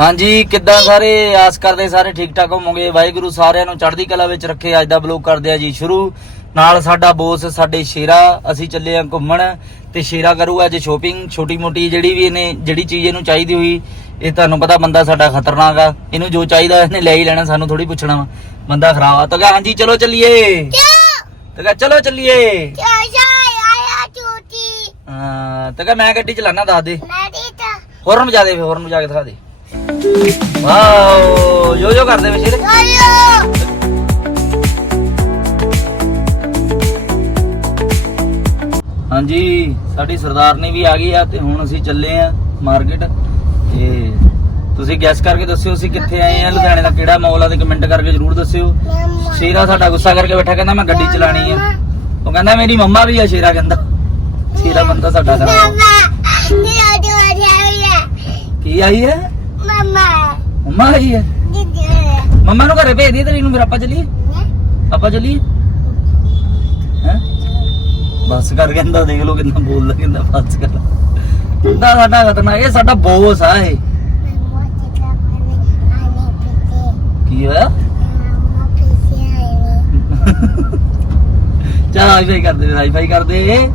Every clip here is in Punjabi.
ਹਾਂਜੀ ਕਿੱਦਾਂ ਸਾਰੇ? ਆਸ ਕਰਦੇ ਸਾਰੇ ਠੀਕ ਠਾਕ ਹੋਵੋਗੇ। ਵਾਹਿਗੁਰੂ ਸਾਰਿਆਂ ਨੂੰ ਚੜ੍ਹਦੀ ਕਲਾ ਵਿੱਚ ਰੱਖੇ। ਅੱਜ ਦਾ ਬਲੌਗ ਕਰਦੇ ਆ ਜੀ ਸ਼ੁਰੂ। ਨਾਲ ਸਾਡਾ ਬੋਸ ਸਾਡੇ ਸ਼ੇਰਾ। ਅਸੀਂ ਚੱਲੇ ਆ ਘੁੰਮਣ ਤੇ ਸ਼ੇਰਾ ਕਰੂ ਅੱਜ ਸ਼ੋਪਿੰਗ ਛੋਟੀ ਮੋਟੀ ਜਿਹੜੀ ਵੀ ਇਹਨੇ ਜਿਹੜੀ ਚੀਜ਼ ਇਹਨੂੰ ਚਾਹੀਦੀ ਹੋਈ ਇਹ ਤੁਹਾਨੂੰ ਪਤਾ ਬੰਦਾ ਸਾਡਾ ਖਤਰਨਾਕ ਆ। ਇਹਨੂੰ ਜੋ ਚਾਹੀਦਾ ਇਹਨੇ ਲੈ ਹੀ ਲੈਣਾ ਸਾਨੂੰ ਥੋੜੀ ਪੁੱਛਣਾ ਵਾ। ਬੰਦਾ ਖਰਾਬ ਆ। ਤਾਂ ਕਹਾਂ ਹਾਂਜੀ ਚਲੋ ਚੱਲੀਏ। ਤਾਂ ਕਹਾਂ ਚਲੋ ਚੱਲੀਏ। ਹਾਂ ਤਾਂ ਕਹਾਂ ਮੈਂ ਗੱਡੀ ਚਲਾਣਾ ਦੱਸ ਦੇ। ਹੋਰਨ ਵਜਾ ਦੇ ਹੋਰਨ ਵਜਾ ਕੇ ਦਿਖਾ ਦੇ। ਵਾਓ ਜੋ ਜੋ ਕਰਦੇ ਵੇ ਸ਼ੇਰ ਹਾਂਜੀ ਸਾਡੀ ਸਰਦਾਰਨੀ ਵੀ ਆ ਗਈ ਆ ਤੇ ਹੁਣ ਅਸੀਂ ਚੱਲੇ ਆ ਮਾਰਕੀਟ। ਤੇ ਤੁਸੀਂ ਗੈਸ ਕਰਕੇ ਦੱਸਿਓ ਅਸੀਂ ਕਿੱਥੇ ਆਏ ਆ ਲੁਧਿਆਣੇ ਦਾ ਕਿਹੜਾ ਮੌਲ ਆ ਤੇ ਕਮੈਂਟ ਕਰਕੇ ਜਰੂਰ ਦੱਸਿਓ। ਸ਼ੇਰਾ ਸਾਡਾ ਗੁੱਸਾ ਕਰਕੇ ਬੈਠਾ ਕਹਿੰਦਾ ਮੈਂ ਗੱਡੀ ਚਲਾਣੀ ਆ। ਉਹ ਕਹਿੰਦਾ ਮੇਰੀ ਮੰਮਾ ਵੀ ਆ ਸ਼ੇਰਾ ਕਹਿੰਦਾ। ਸ਼ੇਰਾ ਬੰਦਾ ਸਾਡਾ ਖਰਾਬ ਕੀ ਆਈ ਹੈ? ਮੰਮਾ। ਆਈ ਹੈ? ਮੰਮਾ ਨੂੰ ਘਰੇ ਭੇਜ ਦੀ ਤੇਰੀ ਨੂੰ ਫਿਰ ਆਪਾਂ ਚੱਲੀਏ? ਆਪਾਂ ਚੱਲੀਏ? ਹੈ? ਬਸ ਕਰ ਕਹਿੰਦਾ ਦੇਖ ਲੋ ਕਿੰਨਾ ਬੋਲਦਾ ਕਹਿੰਦਾ ਬਸ ਕਰ ਕਹਿੰਦਾ ਸਾਡਾ ਖਤਰਨਾਕ ਇਹ ਸਾਡਾ ਬੋਸ ਆ ਇਹ। ਕੀ ਹੋਇਆ? ਚਲ ਹਾਈ ਫਾਈ ਕਰਦੇ ਹਾਈ ਫਾਈ ਕਰਦੇ।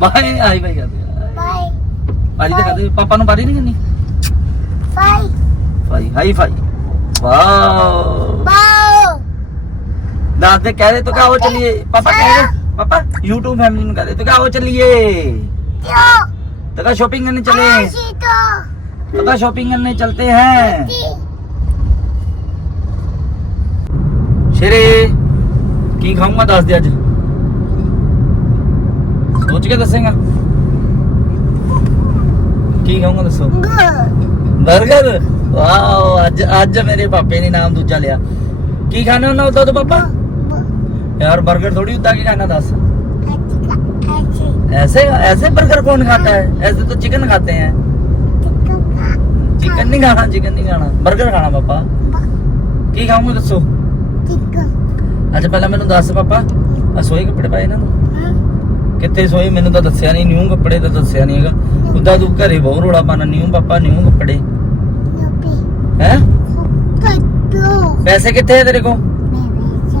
ਬਾਏ ਹਾਈ ਫਾਈ ਕਰਦੇ। ਬਾਜੀ ਤਾਂ ਕਰਦੇ ਪਾਪਾ ਨੂੰ ਬਾਰੀ ਨਹੀਂ ਕਰਨੀ? Five. Five. High five. Wow. Wow. दादा तो कह रहे तो क्या हो चलिए? पापा कह रहे पापा यूट्यूब फैमिली में कह रहे तो क्या हो चलिए? तो क्या शॉपिंग करने चले? तो. क्या शॉपिंग करने चलते हैं? शेरे की खाऊँगा दस दे अज सोच के दसेंगा। की खाऊँगा दसो? ਬਰਗਰ? ਵਾਓ, ਅੱਜ ਅੱਜ ਮੇਰੇ ਪਾਪੇ ਨੇ ਨਾਮ ਦੂਜਾ ਲਿਆ। ਕੀ ਖਾਣਾ ਉਹਨਾਂ ਉਦੋਂ ਤੋਂ ਪਾਪਾ? यार बर्गर थोड़ी उता के खाना दस ऐसे ऐसे बर्गर कौन खाता है ऐसे तो चिकन खाते हैं चिकन नहीं खाना चिकन नहीं खाना बर्गर खाना पापा की खाऊंगा दसो अच्छा पहला मैं दस पापा ਸੋਏ ਕੱਪੜੇ ਪਾਏ ਨਾ। ਕਿੱਥੇ ਸੋਏ ਮੈਨੂੰ ਤਾਂ ਦੱਸਿਆ ਨਹੀਂ, ਨਿਊ ਕੱਪੜੇ ਤਾਂ ਦੱਸਿਆ ਨਹੀਂ ਹੈਗਾ। ਉਦਾਂ ਤੂੰ ਘਰੇ ਬਹੁਤ ਰੋਲਾ ਪਾਣਾ ਨਿਊ ਪਾਪਾ, ਨਿਊ ਕੱਪੜੇ। ਹੈ? ਪੈਸੇ ਕਿੱਥੇ ਆ ਤੇਰੇ ਕੋ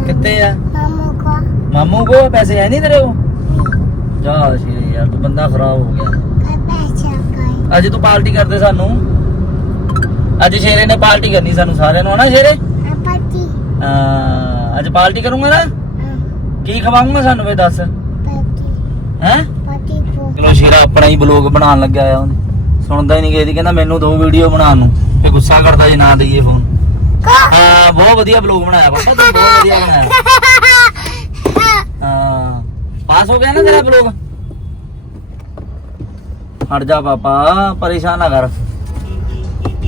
ਕਿੱਥੇ ਆ? ਮਾਮੂ ਕੋ। ਪੈਸੇ ਹੈ ਨਹੀਂ ਤੇਰੇ ਕੋ ਜਾ ਸ਼ੇਰੇ ਯਾਰ ਤੂੰ ਬੰਦਾ ਖਰਾਬ ਹੋ ਗਿਆ। ਅੱਜ ਤੂੰ ਪਾਰਟੀ ਕਰਦੇ ਸਾਨੂੰ। ਅੱਜ ਸ਼ੇਰੇ ਨੇ ਪਾਰਟੀ ਕਰਨੀ ਸਾਨੂੰ ਸਾਰਿਆਂ ਨੂੰ ਹਨਾ ਸ਼ੇਰੇ? ਹਾਂ, ਅੱਜ ਪਾਰਟੀ ਕਰੂੰਗਾ ਨਾ? ਕੀ ਖਵਾਉਂਗਾ ਸਾਨੂੰ ਵੇ ਦੱਸ? ਹੈ? ਚਲੋ ਸ਼ੇਰਾ ਆਪਣਾ ਹੀ ਬਲੌਗ ਬਣਾਉਣ ਲੱਗਾ ਆ ਉਹਨੇ ਸੁਣਦਾ ਹੀ ਨਹੀਂ ਕਿਸੇ ਦੀ ਕਹਿੰਦਾ ਮੈਨੂੰ ਦੋ ਵੀਡੀਓ ਬਣਾਉਣ ਨੂੰ। ਫੇ ਗੁੱਸਾ ਕਰਦਾ ਜੇ ਨਾ ਦਈਏ ਫੋਨ ਹਾਂ ਬਹੁਤ ਵਧੀਆ ਬਲੌਗ ਬਣਾਇਆ ਤੂੰ ਬਹੁਤ ਵਧੀਆ ਬਣਾਇਆ। ਹਾਂ ਪਾਸ ਹੋ ਗਿਆ ਨਾ ਤੇਰਾ ਬਲੌਗ ਹਟ ਜਾ ਪਾਪਾ ਪਰੇਸ਼ਾਨ ਨਾ ਕਰ।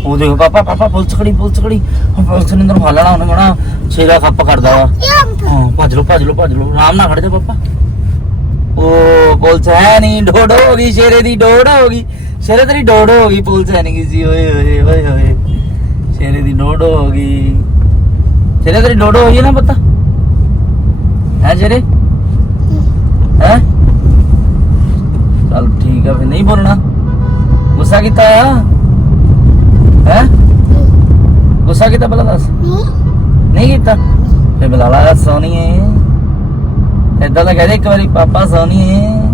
ਉਹ ਦੇਖੋ ਪਾਪਾ ਪਾਪਾ ਪੁਲਿਸ ਖੜੀ ਪੁਲਿਸ ਖੜੀ। ਪੁਲਿਸ ਨੇ ਅੰਦਰ ਫੜ ਲੈਣਾ ਉਹਨੇ ਬਣਾ ਛੇਰਾ ਖੱਪ ਕਰਦਾ ਵਾ। ਹਾਂ ਭੱਜ ਲੋ ਭੱਜ ਲੋ ਭੱਜ ਲੋ ਆਰਾਮ ਨਾਲ ਖੜ ਜਾ ਪਾਪਾ। ਉਹ ਪੁਲਿਸ ਹੈ ਨਹੀਂ ਡੋੜ ਹੋ ਗਈ ਸ਼ੇਰੇ ਦੀ ਡੋੜ ਹੋ ਗਈ। ਸ਼ੇਰੇ ਤੇਰੀ ਡੋੜ ਹੋ ਗਈ ਪੁਲਿਸ ਹੈ ਸੀ ਓਏ ਓਏ ਓਏ ਓਏ। ਸ਼ੇਰੇ ਦੀ ਡੋੜ ਹੋ ਗਈ। ਸ਼ੇਰੇ ਤੇਰੀ ਡੋੜ ਹੋਈ ਹੈ ਨਾ ਪਤਾ? ਹੈ ਸ਼ੇਰੇ? ਹੈ? ਚਲ ਠੀਕ ਆ, ਫਿਰ ਨਹੀਂ ਬੋਲਣਾ। ਗੁੱਸਾ ਕੀਤਾ ਆ? ਹੈ? ਗੁੱਸਾ ਕੀਤਾ ਪਹਿਲਾਂ ਦੱਸ। ਨਹੀਂ ਕੀਤਾ? ਫੇ ਬੁਲਾ ਲਾ, ਸੋਨੀਏ। ਏਦਾਂ ਦਾ ਕਹਦੇ ਇੱਕ ਵਾਰੀ, ਪਾਪਾ ਸੋਨੀਏ।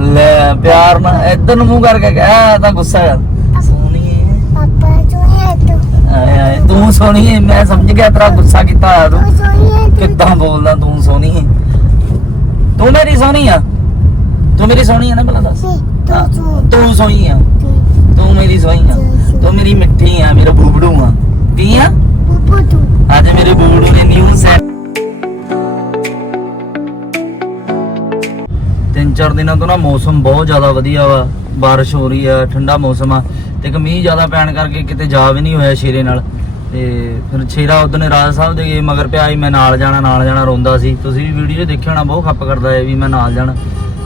ਲੈ ਪਿਆਰ ਨਾਲ ਇਧਰ ਨੂੰ ਮੂੰਹ ਕਰਕੇ ਕਹਿ ਤਾਂ ਗੁੱਸਾ ਕਰ। ਸੋਨੀਏ ਆਏ ਆਏ ਤੂੰ ਮੈਂ ਸਮਝ ਗਿਆ ਤੇਰਾ ਗੁੱਸਾ ਕੀਤਾ ਹੋਇਆ ਤੂੰ। ਕਿੱਦਾਂ ਬੋਲਦਾ ਤੂੰ ਸੋਨੀ ਤੂੰ ਮੇਰੀ ਸੋਹਣੀ ਆ। ਤੂੰ ਮੇਰੀ ਸੋਹਣੀ ਆ ਨਾ ਪਹਿਲਾਂ ਦੱਸ। ਹਾਂ, ਤੂੰ ਸੋਹਣੀ ਆ। ਤੂੰ। ਮੇਰੀ ਸੋਹਣੀ ਆ। ਤੂੰ ਮੇਰੀ ਮਿੱਠੀ ਆ ਮੇਰਾ ਬੂਬੜੂ ਆ। ਕੀ ਆ? ਅੱਜ ਮੇਰੇ ਬੂਬੜੂ ਨੇ ਨਿਊ ਸੈਟ ਤਿੰਨ ਚਾਰ ਦਿਨਾਂ ਤੋਂ ਨਾ ਮੌਸਮ ਬਹੁਤ ਜ਼ਿਆਦਾ ਵਧੀਆ ਵਾ। ਬਾਰਿਸ਼ ਹੋ ਰਹੀ ਆ, ਠੰਡਾ ਮੌਸਮ ਆ। ਤੇ ਇੱਕ ਮੀਂਹ ਜ਼ਿਆਦਾ ਪੈਣ ਕਰਕੇ ਕਿਤੇ ਜਾ ਵੀ ਨਹੀਂ ਹੋਇਆ ਸ਼ੇਰੇ ਨਾਲ। ਤੇ ਫਿਰ ਸ਼ੇਰਾ ਉਦੋਂ ਰਾਜ ਸਾਹਿਬ ਦੇ ਗਏ, ਮਗਰ ਪਿਆ ਸੀ, ਮੈਂ ਨਾਲ ਜਾਣਾ ਨਾਲ ਜਾਣਾ ਰੋਂਦਾ ਸੀ। ਤੁਸੀਂ ਵੀ ਵੀਡੀਓ ਦੇਖਿਆ ਹੋਣਾ, ਬਹੁਤ ਖੱਪ ਕਰਦਾ ਹੈ ਵੀ ਮੈਂ ਨਾਲ ਜਾਣਾ।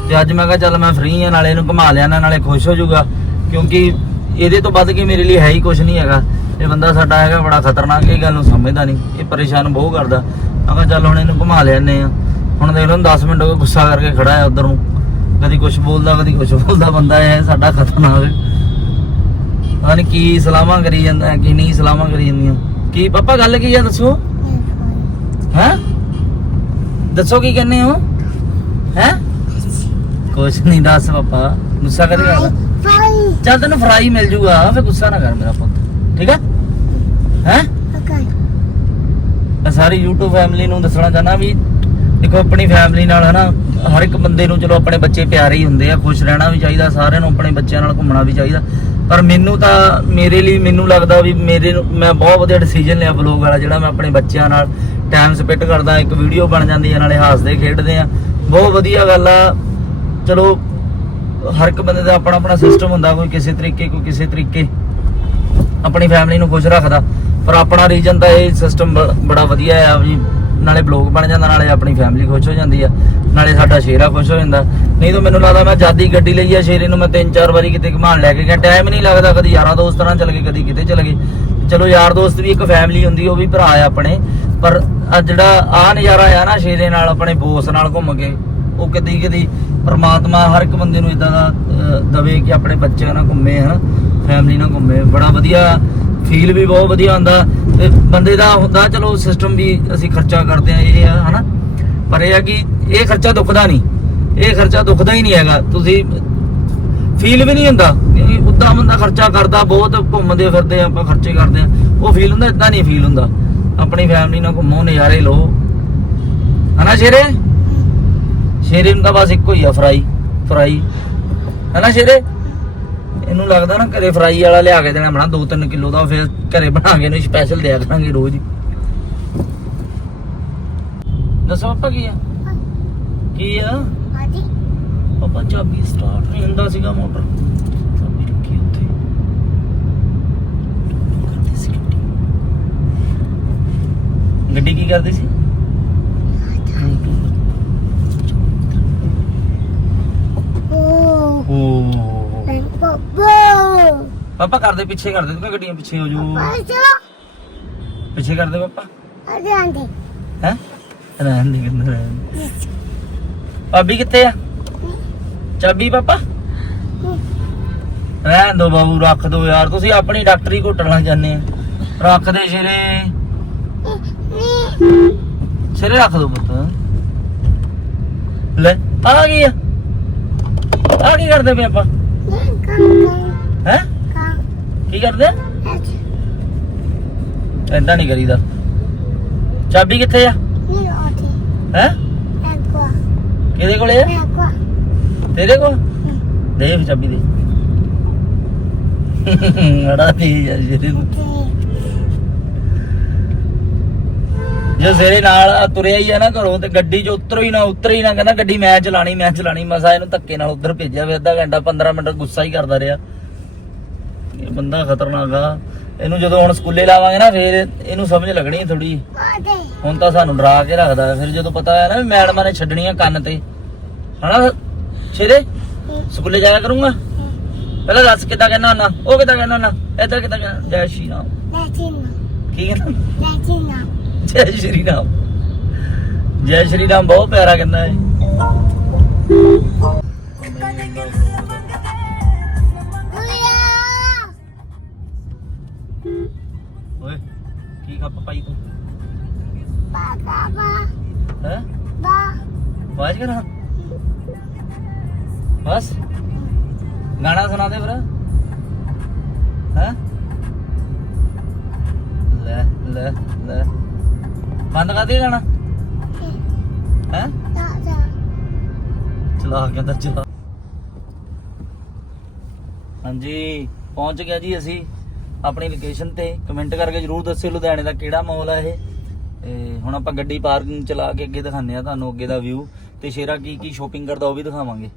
ਤੇ ਅੱਜ ਮੈਂ ਕਿਹਾ, ਚੱਲ ਮੈਂ ਫ੍ਰੀ ਆ, ਨਾਲੇ ਇਹਨੂੰ ਘੁਮਾ ਲਿਆ, ਨਾਲੇ ਖੁਸ਼ ਹੋ ਜਾਊਗਾ। ਕਿਉਂਕਿ ਇਹਦੇ ਤੋਂ ਵੱਧ ਕੇ ਮੇਰੇ ਲਈ ਹੈ ਹੀ ਕੁਝ ਨਹੀਂ ਹੈਗਾ। ਇਹ ਬੰਦਾ ਸਾਡਾ ਹੈਗਾ, ਬੜਾ ਖਤਰਨਾਕ ਇਹ ਗੱਲ ਨੂੰ ਸਮਝਦਾ ਨਹੀਂ। ਇਹ ਪਰੇਸ਼ਾਨ ਬਹੁਤ ਕਰਦਾ। ਮੈਂ ਕਿਹਾ, ਚੱਲ ਹੁਣ ਇਹਨੂੰ ਘੁਮਾ ਲਿਆਨੇ ਆ ਹੁਣ ਦੇਖ ਲਓ 10 ਮਿੰਟ ਹੋ ਗਏ ਗੁੱਸਾ ਕਰਕੇ ਖੜਾ ਹੈ ਉਧਰ ਨੂੰ। ਕਦੀ ਕੁਝ ਬੋਲਦਾ, ਕਦੀ ਕੁਝ ਬੋਲਦਾ, ਬੰਦਾ ਇਹ ਸਾਡਾ ਖਤਰਨਾਕ ਪਤਾ ਨੀ ਕੀ ਸਲਾਮਾਂ ਕਰੀ ਜਾਂਦਾ, ਕੀ ਨਹੀਂ ਸਲਾਮਾਂ ਕਰੀ ਜਾਂਦੀਆਂ। ਕੀ, ਪਾਪਾ, ਗੱਲ ਕੀ ਆ, ਦੱਸੋ? ਹੈ? ਦੱਸੋ ਕੀ ਕਹਿੰਦੇ ਹੋ? ਹੈ? ਕੁਛ ਨਹੀਂ, ਦੱਸ ਪਾਪਾ, ਗੁੱਸਾ ਕਰੀ ਜਾਂਦਾ। ਚੱਲ ਤੈਨੂੰ ਫਰਾਈ ਮਿਲ ਜੂਗਾ ਫੇ ਗੁੱਸਾ ਨਾ ਕਰ ਮੇਰਾ ਪੁੱਤ। ਠੀਕ ਹੈ? ਹੈ ਸਾਰੀ YouTube ਫੈਮਿਲੀ ਨੂੰ ਦੱਸਣਾ ਚਾਹਨਾ ਵੀ ਦੇਖੋ, ਆਪਣੀ ਫੈਮਿਲੀ ਨਾਲ ਹਨਾ ਹਰ ਇੱਕ ਬੰਦੇ ਨੂੰ ਚਲੋ ਆਪਣੇ ਬੱਚੇ ਪਿਆਰੇ ਹੀ ਹੁੰਦੇ ਆ, ਖੁਸ਼ ਰਹਿਣਾ ਵੀ ਚਾਹੀਦਾ, ਸਾਰਿਆਂ ਨੂੰ ਆਪਣੇ ਬੱਚਿਆਂ ਨਾਲ ਘੁੰਮਣਾ ਵੀ ਚਾਹੀਦਾ। ਪਰ ਮੈਨੂੰ ਤਾਂ ਮੇਰੇ ਲਈ ਮੈਨੂੰ ਲੱਗਦਾ ਵੀ ਮੇਰੇ ਨੂੰ ਮੈਂ ਬਹੁਤ ਵਧੀਆ ਡਿਸੀਜਨ ਲਿਆ ਬਲੌਗ ਵਾਲਾ, ਜਿਹੜਾ ਮੈਂ ਆਪਣੇ ਬੱਚਿਆਂ ਨਾਲ ਟਾਈਮ ਸਪੈਂਡ ਕਰਦਾ, ਇੱਕ ਵੀਡੀਓ ਬਣ ਜਾਂਦੀ ਹੈ ਨਾਲੇ ਹੱਸਦੇ ਖੇਡਦੇ ਆ। ਬਹੁਤ ਵਧੀਆ ਗੱਲ ਆ, ਚਲੋ ਹਰ ਇੱਕ ਬੰਦੇ ਦਾ ਆਪਣਾ ਆਪਣਾ ਸਿਸਟਮ ਹੁੰਦਾ, ਕੋਈ ਕਿਸੇ ਤਰੀਕੇ, ਕੋਈ ਕਿਸੇ ਤਰੀਕੇ। ਆਪਣੀ ਫੈਮਿਲੀ ਨੂੰ ਖੁਸ਼ ਰੱਖਦਾ, ਪਰ ਆਪਣਾ ਰੀਜਨ ਤਾਂ ਇਹ ਸਿਸਟਮ ਬੜਾ ਵਧੀਆ ਆ ਵੀ ਨਾਲੇ ਬਲੌਗ ਬਣ ਜਾਂਦਾ, ਨਾਲੇ ਆਪਣੀ ਫੈਮਿਲੀ ਖੁਸ਼ ਹੋ ਜਾਂਦੀ ਆ, ਨਾਲੇ ਸਾਡਾ ਸ਼ੇਰਾ ਖੁਸ਼ ਹੋ ਜਾਂਦਾ। ਨਹੀਂ ਤਾਂ ਮੈਨੂੰ ਲੱਗਦਾ ਮੈਂ ਜਾਦੀ ਗੱਡੀ ਲਈ ਆ, ਸ਼ੇਰੇ ਨੂੰ ਮੈਂ ਤਿੰਨ ਚਾਰ ਵਾਰੀ ਕਿਤੇ ਘੁਮਾਉਣ ਲੈ ਕੇ ਗਿਆ। ਟਾਈਮ ਨਹੀਂ ਲੱਗਦਾ ਕਦੀ ਯਾਰਾਂ ਦੋਸਤਾਂ ਨਾਲ ਚਲ ਗਏ, ਕਦੀ ਕਿਤੇ ਚਲ ਗਏ। ਚਲੋ ਯਾਰ ਦੋਸਤ ਵੀ ਇੱਕ ਫੈਮਿਲੀ ਹੁੰਦੀ, ਉਹ ਵੀ ਭਰਾ ਆ ਆਪਣੇ। ਪਰ ਆ ਜਿਹੜਾ ਆ ਨਜ਼ਾਰਾ ਆ ਨਾ ਸ਼ੇਰੇ ਨਾਲ, ਆਪਣੇ ਬੋਸ ਨਾਲ ਘੁੰਮ ਕੇ, ਉਹ ਕਦੀ ਕਦੀ ਪਰਮਾਤਮਾ ਹਰ ਇੱਕ ਬੰਦੇ ਨੂੰ ਇਦਾਂ ਦਾ ਦਵੇ ਕਿ ਆਪਣੇ ਬੱਚਿਆਂ ਨਾਲ ਘੁੰਮੇ ਹਨ ਫੈਮਿਲੀ ਨਾਲ ਘੁੰਮੇ। ਬੜਾ ਵਧੀਆ ਫੀਲ ਵੀ ਬਹੁਤ ਵਧੀਆ ਹੁੰਦਾ। ਤੇ ਬੰਦੇ ਦਾ ਹੁੰਦਾ ਚਲੋ ਸਿਸਟਮ ਵੀ ਅਸੀਂ ਖਰਚਾ ਕਰਦੇ ਆ ਇਹ ਆ ਹਨਾ? ਪਰ ਇਹ ਆ ਕਿ ਇਹ ਖਰਚਾ ਦੁਖਦਾ ਨਹੀਂ। ਇਹ ਖਰਚਾ ਦੁਖਦਾ ਹੀ ਨਹੀਂ ਹੈਗਾ। ਤੁਸੀਂ ਫੀਲ ਵੀ ਨਹੀਂ ਹੁੰਦਾ। ਉੱਦਾਂ ਬੰਦਾ ਖਰਚਾ ਕਰਦਾ ਬਹੁਤ ਘੁੰਮਦੇ ਫਿਰਦੇ ਆ, ਆਪਾਂ ਖਰਚੇ ਕਰਦੇ ਆ। ਉਹ ਫੀਲ ਹੁੰਦਾ ਇਦਾਂ ਨਹੀਂ ਫੀਲ ਹੁੰਦਾ। ਆਪਣੀ ਫੈਮਿਲੀ ਨਾਲ ਘੁੰਮੋ ਨਜ਼ਾਰੇ ਲਓ। ਹਨਾ ਸ਼ੇਰੇ? ਸ਼ੇਰੇ ਨੂੰ ਤਾਂ ਬਸ ਇੱਕੋ ਹੀ ਆ ਫਰਾਈ ਫਰਾਈ ਹਨਾ ਸ਼ੇਰੇ? ਇਹਨੂੰ ਲੱਗਦਾ ਨਾ ਘਰੇ ਫਰਾਈ ਵਾਲਾ ਲਿਆ ਕੇ ਦੇਣਾ ਬਣਾ 2-3 ਕਿਲੋ ਦਾ ਫਿਰ ਘਰੇ ਬਣਾ ਕੇ ਇਹਨੂੰ ਸਪੈਸ਼ਲ ਦਿਆ ਕਰਾਂਗੇ ਰੋਜ਼ ਦੱਸੋ ਪਾਪਾ ਕੀ ਆ? ਕੀ ਆ? ਪਾਪਾ ਚਾਬੀ ਸਟਾਰਟ ਨਹੀਂ ਹੁੰਦਾ ਸੀਗਾ ਮੋਟਰ ਚਾਬੀ ਰੱਖੀ ਉੱਥੇ। ਕਰਦੀ ਸੀ ਗੱਡੀ। ਗੱਡੀ ਕੀ ਕਰਦੀ ਸੀ? ਓ ਪਾਪਾ ਕਰਦੇ ਪਿੱਛੇ ਕਰਦੇ ਤੂੰ ਗੱਡੀਆਂ ਪਿੱਛੇ ਹੋ ਜੂ? ਪਿੱਛੇ ਕਰਦੇ ਪਾਪਾ? ਹੈ? ਰਹਿਣ ਦੇ ਕਿੰਨਾ ਰਹਿਣ। ਭਾਬੀ ਕਿੱਥੇ ਆ? ਚਾਬੀ ਪਾਪਾ? ਰਹਿਣ ਦੋ ਬਾਬੂ ਰੱਖ ਦੋ ਯਾਰ। ਤੁਸੀਂ ਆਪਣੀ ਡਾਕਟਰੀ ਘੁੱਟਣ ਜਾਂਦੇ ਆ। ਰੱਖ ਦੇ ਸ਼ੇਰੇ। ਸ਼ੇਰੇ ਰੱਖ ਦੋ ਪੁੱਤ। ਲੈ ਆ ਗਈ ਆ? ਆ ਕੀ ਕਰਦੇ ਪਏ ਆਪਾਂ? ਹੈ? ਕੀ ਕਰਦੇ? ਏਦਾਂ ਨਹੀਂ ਕਰੀਦਾ। ਚਾਬੀ ਕਿੱਥੇ ਆ? ਹੈ? ਕਿਹਦੇ ਕੋਲੇ ਆ? ਤੇਰੇ ਕੋਲ? ਦੇ ਚਾਬੀ ਦੇ। ਅੜਾ ਦੀ ਯਾਰ ਜਿਹੜੇ ਨੂੰ। ਜੇ ਸੇਰੇ ਨਾਲ ਤੁਰਿਆ ਹੀ ਆ ਨਾ ਘਰੋਂ ਤੇ ਗੱਡੀ 'ਚ ਉਤਰੋ ਹੀ ਨਾ ਉਤਰ ਹੀ ਨਾ ਕਹਿੰਦਾ ਗੱਡੀ ਮੈਂ ਚਲਾਣੀ ਮੈਂ ਚਲਾਣੀ ਮਸਾ ਇਹਨੂੰ ਧੱਕੇ ਨਾਲ ਉਧਰ ਭੇਜਿਆ ਫਿਰ ਅੱਧਾ ਘੰਟਾ 15 ਮਿੰਟ ਗੁੱਸਾ ਹੀ ਕਰਦਾ ਰਿਹਾ। ਇਹ ਬੰਦਾ ਖਤਰਨਾਕ ਆ। ਇਹਨੂੰ ਜਦੋਂ ਹੁਣ ਸਕੂਲੇ ਲਾਵਾਂਗੇ ਨਾ ਫਿਰ ਇਹਨੂੰ ਸਮਝ ਲੱਗਣੀ ਥੋੜੀ ਹੁਣ ਤਾਂ ਸਾਨੂੰ ਡਰਾ ਕੇ ਰੱਖਦਾ ਫਿਰ ਜਦੋਂ ਪਤਾ ਹੈ ਨਾ ਵੀ ਮੈਡਮਾਂ ਨੇ ਛੱਡਣੀਆਂ ਕੰਨ ਤੇ। ਹਨਾ? ਸ਼ੇਰੇ? ਸਕੂਲੇ ਜਾਇਆ ਕਰੂੰਗਾ? ਪਹਿਲਾਂ ਦੱਸ ਕਿੱਦਾਂ ਕਹਿਣਾ ਹੁੰਦਾ? ਉਹ ਕਿੱਦਾਂ ਕਹਿਣਾ ਹੁੰਦਾ? ਇੱਧਰ ਕਿੱਦਾਂ ਕਹਿਣਾ ਜੈ ਸ਼੍ਰੀ ਰਾਮ। ਕੀ ਕਹਿੰਦਾ? ਜੈ ਸ਼੍ਰੀ ਰਾਮ ਜੈ ਸ਼੍ਰੀ ਰਾਮ। ਜੈ ਸ਼੍ਰੀ ਰਾਮ, ਬਹੁਤ ਪਿਆਰਾ ਕਹਿੰਦਾ ਹੈ। ਓਏ, ਕੀ ਖੱਪ ਪਾਈ ਤੂੰ? ਹੈ? ਬਾਜ ਕਰਾਂ ਬਸ। ਗਾਣਾ ਸੁਣਾ ਦੇ ਫਿਰ। ਹੈ? ਲੈ ਲੈ ਲੈ। ਬੰਦ ਕਰਦੇ ਜਾਣਾ ਗਾਣਾ? ਹੈ? ਚਲਾ ਕਹਿੰਦਾ ਚਲਾ। ਹਾਂਜੀ, ਪਹੁੰਚ ਗਿਆ ਜੀ ਅਸੀਂ ਆਪਣੀ ਲੋਕੇਸ਼ਨ ਤੇ। ਕਮੈਂਟ ਕਰਕੇ ਜਰੂਰ ਦੱਸਿਓ ਲੁਧਿਆਣੇ ਦਾ ਕਿਹੜਾ ਮਾਹੌਲ ਆ ਇਹ। ਤੇ ਹੁਣ ਆਪਾਂ ਗੱਡੀ ਪਾਰਕਿੰਗ ਚਲਾ ਕੇ ਅੱਗੇ ਦਿਖਾਉਂਦੇ ਆ ਤੁਹਾਨੂੰ ਅੱਗੇ ਦਾ ਵਿਊ ਤੇ ਸ਼ੇਰਾ ਕੀ ਕੀ ਸ਼ੋਪਿੰਗ ਕਰਦਾ ਉਹ ਵੀ ਦਿਖਾਵਾਂਗੇ।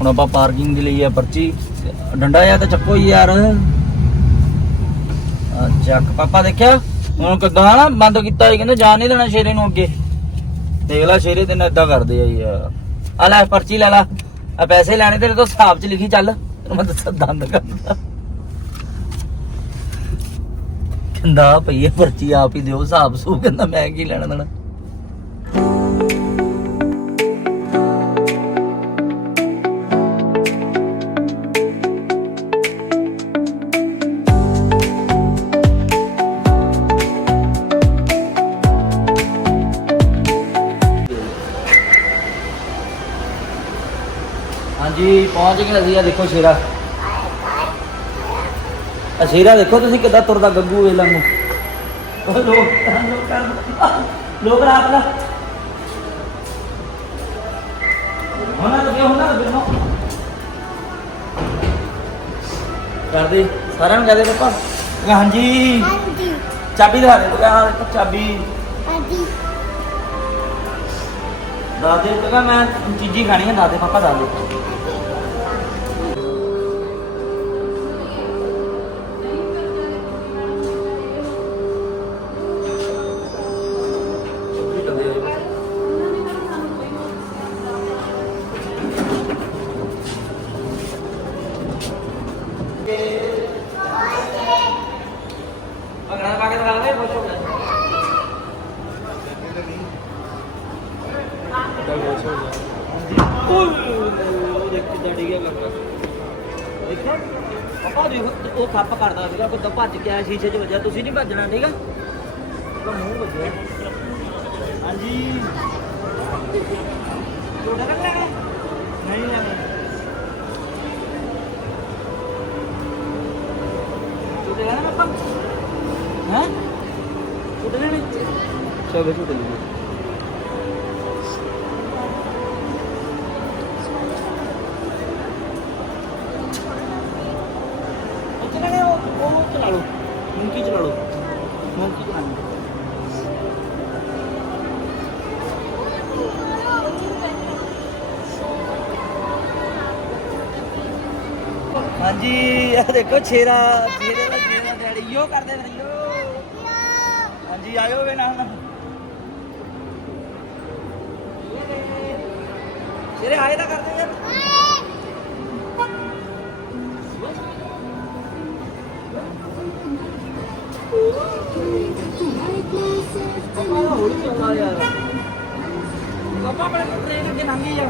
ਹੁਣ ਆਪਾਂ ਪਾਰਕਿੰਗ ਦੇ ਲਈ ਆ ਪਰਚੀ। ਡੰਡਾ ਜਾਂ ਤਾਂ ਚੱਕੋ ਯਾਰ। ਚੱਕ। ਪਾਪਾ ਦੇਖਿਆ? ਹੁਣ ਕਿੱਦਾਂ ਨਾ ਬੰਦ ਕੀਤਾ ਹੀ ਕਹਿੰਦੇ ਜਾਣ ਨਹੀਂ ਦੇਣਾ ਸ਼ੇਰੇ ਨੂੰ ਅੱਗੇ। ਦੇਖ ਲੈ ਸ਼ੇਰੇ ਤੇ ਇਦਾਂ ਕਰਦੇ ਆ ਯਾਰ। ਆ ਲੈ ਪਰਚੀ ਲੈ ਲੈ। ਆ ਪੈਸੇ ਲੈਣੇ ਤੇਰੇ ਤੋਂ, ਹਿਸਾਬ 'ਚ ਲਿਖੀ ਚੱਲ। ਤੈਨੂੰ ਮੈਂ ਦੱਸਾਂ, ਦੰਦ ਕਰਦਾ। ਕਹਿੰਦਾ ਪਈ ਪਰਚੀ, ਆਪ ਹੀ ਦਿਓ ਹਿਸਾਬ ਸੂ ਕਹਿੰਦਾ ਮੈਂ ਕੀ ਲੈਣਾ ਦੇਣਾ। ਪਹੁੰਚ ਗਏ ਅਸੀਂ ਆ ਦੇਖੋ ਸ਼ੇਰਾ। ਆ ਸ਼ੇਰਾ ਦੇਖੋ ਤੁਸੀਂ ਕਿੱਦਾਂ ਤੁਰਦਾ ਗੱਗੂ ਵੇਲਾਂ ਨੂੰ ਉਹ ਲੋਕ ਲੋਕ ਲੋਕ ਰਾਤ ਦਾ। ਹੋਣਾ ਲੱਗੇ ਹੋਣਾ ਲੱਗੇ ਨਾ ਕਰਦੇ ਸਾਰਿਆਂ ਨੂੰ ਕਹਦੇ ਪਾਪਾ ਹਾਂਜੀ। ਹਾਂਜੀ। ਚਾਬੀ ਦਿਖਾ ਦੇ ਤੂੰ ਦੇਖੋ ਚਾਬੀ। ਹਾਂਜੀ। ਦੱਸ ਦੇ ਤੂੰ ਕਹਾਂ ਮੈਂ ਚੀਜ਼ੀ ਖਾਣੀ ਹੈ ਦੱਸ ਦੇ ਪਾਪਾ ਦੱਸ ਪਾਪਾ ਦੇਖੋ ਉਹ ਖੱਪ ਕਰਦਾ ਸੀਗਾ, ਕੋਈ ਤਾਂ ਭੱਜ ਕੇ ਆਇਆ ਸ਼ੀਸ਼ੇ 'ਚ ਵੱਜਿਆ। ਤੁਸੀਂ ਨਹੀਂ ਭੱਜਣਾ, ਠੀਕ ਆ? ਉਹਦਾ ਮੂੰਹ ਵੱਜਿਆ। ਹਾਂਜੀ। ਛੋਟਾ ਕਰ ਲੈਣਾ ਨਹੀਂ ਲੈਣਾ ਛੋਟੇ ਲੈਣਾ ਪਾਪਾ ਹਾਂ? ਛੋਟੇ ਲੈਣੇ? ਚਲੋ ਛੋਟੇ ਲੈ ਇਹ ਦੇਖੋ ਛੇਰਾ ਛੇਰੇ ਦਾ ਛੇਰਾ ਡੈਡੀ ਯੋ ਕਰਦੇ ਨੇ ਯੋ। ਹਾਂਜੀ ਆਇਓ ਵੇ ਨਾਲ ਛੇਰੇ ਆਏ ਤਾਂ ਕਰਦੇ ਯਾਰ ਪਾਪਾ ਹੌਲੀ ਚੱਲਦਾ ਯਾਰ। ਪਾਪਾ ਆਪਣੇ ਟ੍ਰੇਨ ਅੱਗੇ ਲੰਘੀ ਜਾ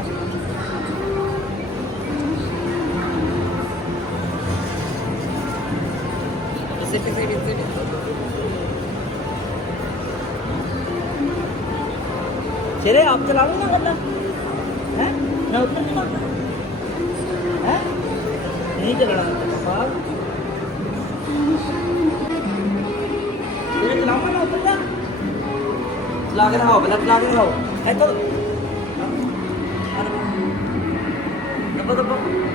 चले आप चला लो ना वरना हैं मैं उतर नहीं मारता हैं नहीं चलना पापा चले चलाऊंगा ना उतर जा चला के दिखाओ पहले चला के दिखाओ है तो दबो दबो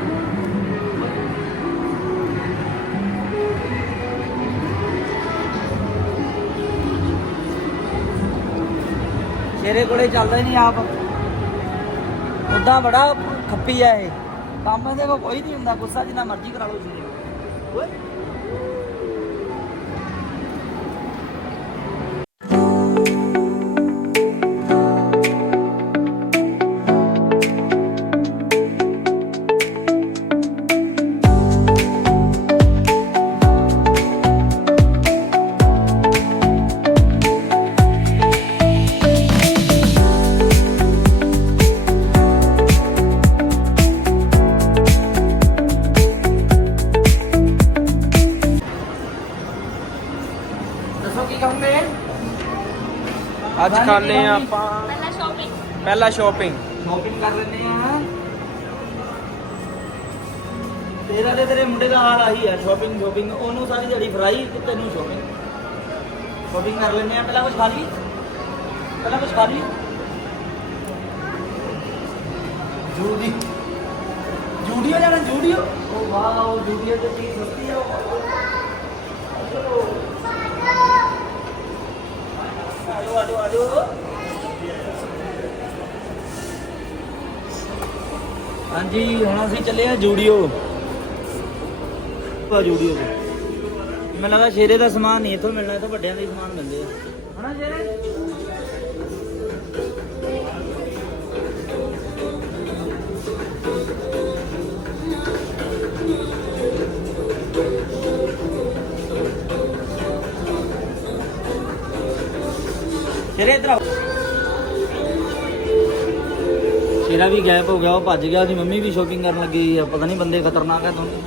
ਤੇਰੇ ਕੋਲੇ ਚੱਲਦਾ ਹੀ ਨਹੀਂ ਆਪ। ਉਦਾਂ ਬੜਾ ਖੱਪੀ ਆ ਇਹ। ਕੰਮ ਇਹਦੇ ਕੋਈ ਨਹੀਂ ਹੁੰਦਾ, ਗੁੱਸਾ ਜਿੰਨਾ ਮਰਜ਼ੀ ਕਰਾ ਲਓ ਸ਼ੇਰੇ ਓਏ। ਖਾਣੇ ਆ ਆਪਾਂ। ਪਹਿਲਾਂ ਸ਼ਾਪਿੰਗ ਪਹਿਲਾ ਸ਼ਾਪਿੰਗ ਸ਼ਾਪਿੰਗ ਕਰ ਲੈਨੇ ਆ। ਤੇਰਾ ਤੇ ਤੇਰੇ ਮੁੰਡੇ ਦਾ ਹਾਲ ਆਹੀ ਆ ਸ਼ਾਪਿੰਗ ਸ਼ਾਪਿੰਗ ਉਹਨੂੰ ਸਾਰੀ ਦਿਹਾੜੀ ਫਰਾਈ ਤੇ ਤੈਨੂੰ ਸ਼ਾਪਿੰਗ ਸ਼ਾਪਿੰਗ ਕਰ ਲੈਨੇ ਆ ਪਹਿਲਾਂ ਕੁਝ ਖਾ ਲਈ ਪਹਿਲਾਂ ਕੁਝ ਖਾ ਲਈ ਜੂਦੀ ਜੂਡੀਓ ਜਾਣਾ ਜੂਡੀਓ? ਉਹ ਵਾਓ ਜੂਡੀਓ ਤੇ ਚੀਜ਼ ਸਸਤੀ ਆ ਆਜੋ ਆਜੋ ਆਜੋ ਹਾਂਜੀ, ਹੁਣ ਅਸੀਂ ਚੱਲੇ ਆ ਜੂਡੀਓ। ਆ ਜੂਡੀਓ ਮੈਨੂੰ ਲੱਗਦਾ ਸ਼ੇਰੇ ਦਾ ਸਮਾਨ ਨਹੀਂ, ਇੱਥੋਂ ਮਿਲਣਾ, ਇੱਥੋਂ ਵੱਡਿਆਂ ਦੇ ਹੀ ਸਮਾਨ ਮਿਲਦੇ ਆ। ਹਨਾ ਸ਼ੇਰੇ? ਸ਼ੇਰੇ ਇਧਰ ਆਓ ਸ਼ੇਰਾ ਵੀ ਗਾਇਬ ਹੋ ਗਿਆ, ਉਹ ਭੱਜ ਗਿਆ, ਉਹਦੀ ਮੰਮੀ ਵੀ ਸ਼ੋਪਿੰਗ ਕਰਨ ਲੱਗੀ ਆ। ਪਤਾ ਨਹੀਂ ਬੰਦੇ ਖਤਰਨਾਕ ਆ ਤੁਹਾਨੂੰ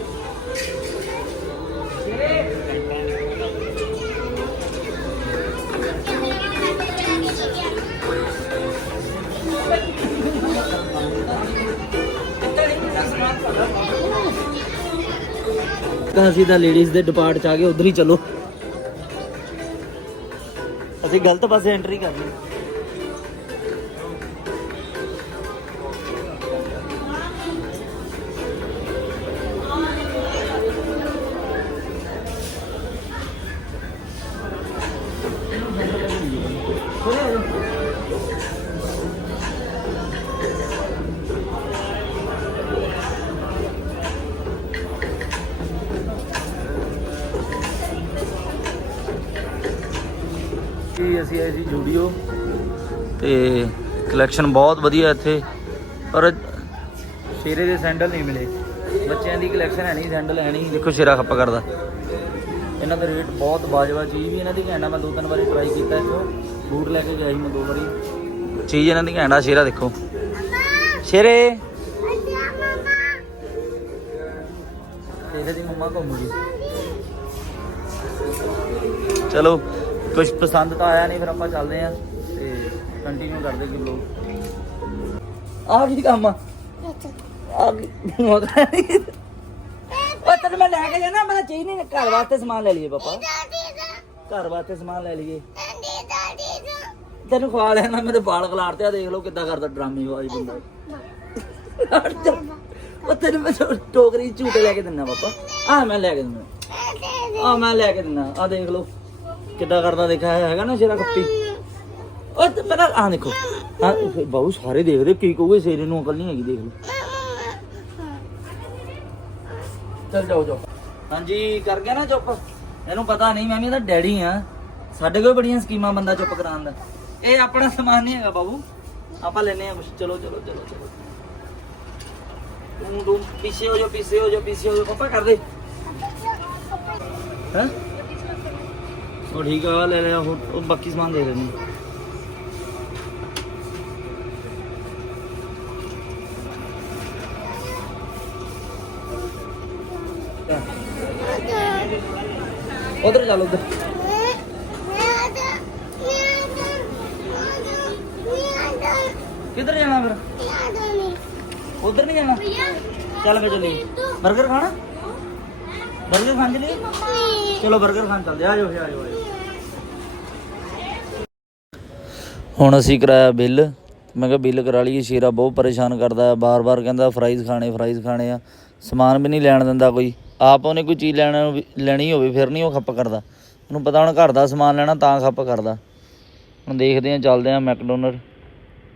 ਤਾਂ ਅਸੀਂ ਤਾਂ ਲੇਡੀਜ਼ ਦੇ ਡਿਪਾਰਟ ਚ ਆ ਗਏ, ਉਧਰ ਹੀ ਚਲੋ। ਅਸੀਂ ਗਲਤ ਪਾਸੇ ਐਂਟਰੀ ਕਰ ਲਈ ਤੇ ਕਲੈਕਸ਼ਨ ਬਹੁਤ ਵਧੀਆ ਇੱਥੇ। ਪਰ ਸ਼ੇਰੇ ਦੇ ਸੈਂਡਲ ਨਹੀਂ ਮਿਲੇ। ਬੱਚਿਆਂ ਦੀ ਕਲੈਕਸ਼ਨ ਹੈ ਨਹੀਂ, ਸੈਂਡਲ ਹੈ ਨਹੀਂ। ਦੇਖੋ ਸ਼ੇਰਾ ਖੱਪਾ ਕਰਦਾ। ਇਹਨਾਂ ਦਾ ਰੇਟ ਬਹੁਤ ਬਾਜਵਾ ਚੀਜ਼ ਵੀ ਇਹਨਾਂ ਦੀ ਘੈਂਟਾ ਮੈਂ ਦੋ ਤਿੰਨ ਵਾਰੀ ਟਰਾਈ ਕੀਤਾ ਇੱਥੋਂ। ਬੂਟ ਲੈ ਕੇ ਗਿਆ ਸੀ ਮੈਂ ਦੋ ਵਾਰੀ। ਚੀਜ਼ ਇਹਨਾਂ ਦੀ ਘੈਂਟਾ ਸ਼ੇਰਾ ਦੇਖੋ। ਸ਼ੇਰੇ! ਸ਼ੇਰੇ ਦੀ ਮੰਮਾ ਘੁੰਮ ਗਈ। ਚਲੋ ਕੁਝ ਪਸੰਦ ਤਾਂ ਆਇਆ ਨਹੀਂ, ਫਿਰ ਆਪਾਂ ਚੱਲਦੇ ਆਂ ਕੰਟੀਨਿਊ ਕਰਦੇ ਕਿਲੋ ਆਹ ਕੀ ਕੰਮ ਆ? ਆ ਉਹ ਤੈਨੂੰ ਮੈਂ ਲੈ ਕੇ ਜਾਣਾ, ਮੈਂ ਚੀਜ਼ ਨਹੀਂ ਘਰ ਵਾਸਤੇ ਸਮਾਨ ਲੈ ਲਈਏ ਪਾਪਾ। ਘਰ ਵਾਸਤੇ ਸਮਾਨ ਲੈ ਲਈਏ। ਤੈਨੂੰ ਖਵਾ ਲੈਣਾ, ਮੇਰੇ ਵਾਲ ਖਲਾਰਤੇ ਆ, ਦੇਖ ਲਓ ਕਿੱਦਾਂ ਕਰਦਾ ਡਰਾਮੀ ਆਵਾਜ਼ ਬੰਦਾ। ਉਹ ਤੈਨੂੰ ਮੈਂ ਟੋਕਰੀ ਝੂਟੇ ਲੈ ਕੇ ਦਿੰਦਾ ਪਾਪਾ। ਆ ਮੈਂ ਲੈ ਕੇ ਦਿੰਦਾ ਆ ਮੈਂ ਲੈ ਕੇ ਦਿੰਦਾ ਆ ਦੇਖ ਲਓ ਕਿੱਦਾਂ ਕਰਦਾ ਦੇਖਿਆ ਹੈਗਾ ਨਾ ਸ਼ੇਰਾ ਕੱਪੀ ਉਹ ਤੇ ਮੇਰਾ ਆ ਦੇਖੋ। ਆ ਬਹੁਤ ਸਾਰੇ ਦੇਖਦੇ, ਕੀ ਕਹੂਗੇ, ਸ਼ੇਰੇ ਨੂੰ ਅਕਲ ਨਹੀਂ ਹੈਗੀ, ਦੇਖ ਲਓ। ਚੱਲ ਜਾਓ ਜਾਓ। ਹਾਂਜੀ, ਕਰ ਗਿਆ ਨਾ ਚੁੱਪ? ਇਹਨੂੰ ਪਤਾ ਨਹੀਂ, ਮੈਂ ਵੀ ਇਹਦਾ ਡੈਡੀ ਆ ਸਾਡੇ ਕੋਲ ਬੜੀਆਂ ਸਕੀਮਾਂ ਬੰਦਾ ਚੁੱਪ ਕਰਾਉਣ ਦਾ। ਇਹ ਆਪਣਾ ਸਮਾਨ ਨਹੀਂ ਹੈਗਾ ਬਾਬੂ ਆਪਾਂ ਲੈਨੇ ਆ ਕੁਛ। ਚਲੋ ਚਲੋ ਚਲੋ ਚਲੋ। ਤੂੰ ਤੂੰ, ਪਿੱਛੇ ਹੋ ਜਾ ਪਿੱਛੇ ਹੋ ਜਾ ਪਿੱਛੇ ਹੋ ਜਾ ਪਾਪਾ, ਕਰ ਦੇ। ਹੈ? ਉਹ ਠੀਕ ਆ ਆਹ ਲੈ ਲਿਆ ਹੋਰ ਉਹ ਬਾਕੀ ਸਮਾਨ ਦੇ ਦੇਣੀ ਉਧਰ ਚੱਲ ਉਧਰ। ਕਿੱਧਰ ਜਾਣਾ ਫਿਰ? ਉਧਰ ਨਹੀਂ ਜਾਣਾ? ਚੱਲ ਫੇ ਚੱਲੀ 버ਗਰ ਖਾਣਾ 버ਗਰ ਖਾਣ ਲਈ ਚਲੋ 버ਗਰ ਖਾਣ ਚੱਲਦੇ ਆਜੋ ਫੇ ਆਜੋ ਹੁਣ ਅਸੀਂ ਕਰਾਇਆ ਬਿੱਲ। ਮੈਂ ਕਿਹਾ ਬਿੱਲ ਕਰਾ ਲਈਏ, ਸ਼ੇਰਾ ਬਹੁਤ ਪਰੇਸ਼ਾਨ ਕਰਦਾ, ਬਾਰ-ਬਾਰ ਕਹਿੰਦਾ ਫਰਾਈਜ਼ ਖਾਣੇ ਫਰਾਈਜ਼ ਖਾਣੇ ਆ। ਸਮਾਨ ਵੀ ਨਹੀਂ ਲੈਣ ਦਿੰਦਾ ਕੋਈ। ਆਪ ਉਹਨੇ ਕੋਈ ਚੀਜ਼ ਲੈਣਾ ਲੈਣੀ ਹੋਵੇ, ਫਿਰ ਨਹੀਂ ਉਹ ਖੱਪ ਕਰਦਾ। ਉਹਨੂੰ ਪਤਾ ਹੁਣ ਘਰ ਦਾ ਸਮਾਨ ਲੈਣਾ ਤਾਂ ਖੱਪ ਕਰਦਾ। ਹੁਣ ਦੇਖਦੇ ਆ ਚੱਲਦੇ ਆ ਮੈਕਡੋਨਰ